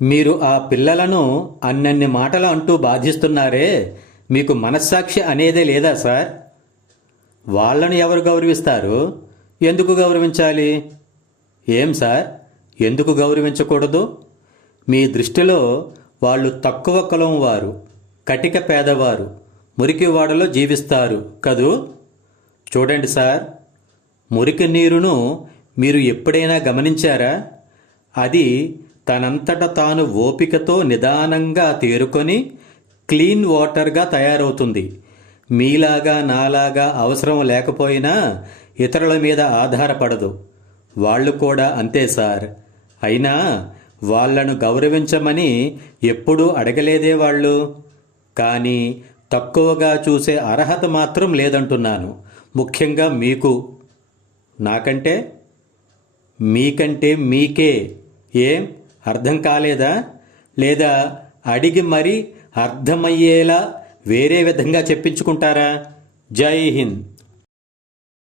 మీరు ఆ పిల్లలను అన్నన్ని మాటలు అంటూ బాధిస్తున్నారే, మీకు మనస్సాక్షి అనేదే లేదా సార్? వాళ్ళను ఎవరు గౌరవిస్తారు? ఎందుకు గౌరవించాలి? ఏం సార్, ఎందుకు గౌరవించకూడదు? మీ దృష్టిలో వాళ్ళు తక్కువ కులం వారు, కటిక పేదవారు, మురికివాడలో జీవిస్తారు కదూ? చూడండి సార్, మురికి నీరును మీరు ఎప్పుడైనా గమనించారా? అది తనంతట తాను ఓపికతో నిదానంగా తేరుకొని క్లీన్ వాటర్గా తయారవుతుంది. మీలాగా నాలాగా అవసరం లేకపోయినా ఇతరుల మీద ఆధారపడదు. వాళ్ళు కూడా అంతే సార్. అయినా వాళ్లను గౌరవించమని ఎప్పుడూ అడగలేదే వాళ్ళు. కానీ తక్కువగా చూసే అర్హత మాత్రం లేదంటున్నాను. ముఖ్యంగా మీకు. నాకంటే మీకంటే మీకే. ఏం అర్థం కాలేదా? లేదా అడిగి మరీ అర్థమయ్యేలా వేరే విధంగా చెప్పించుకుంటారా? జై హింద్.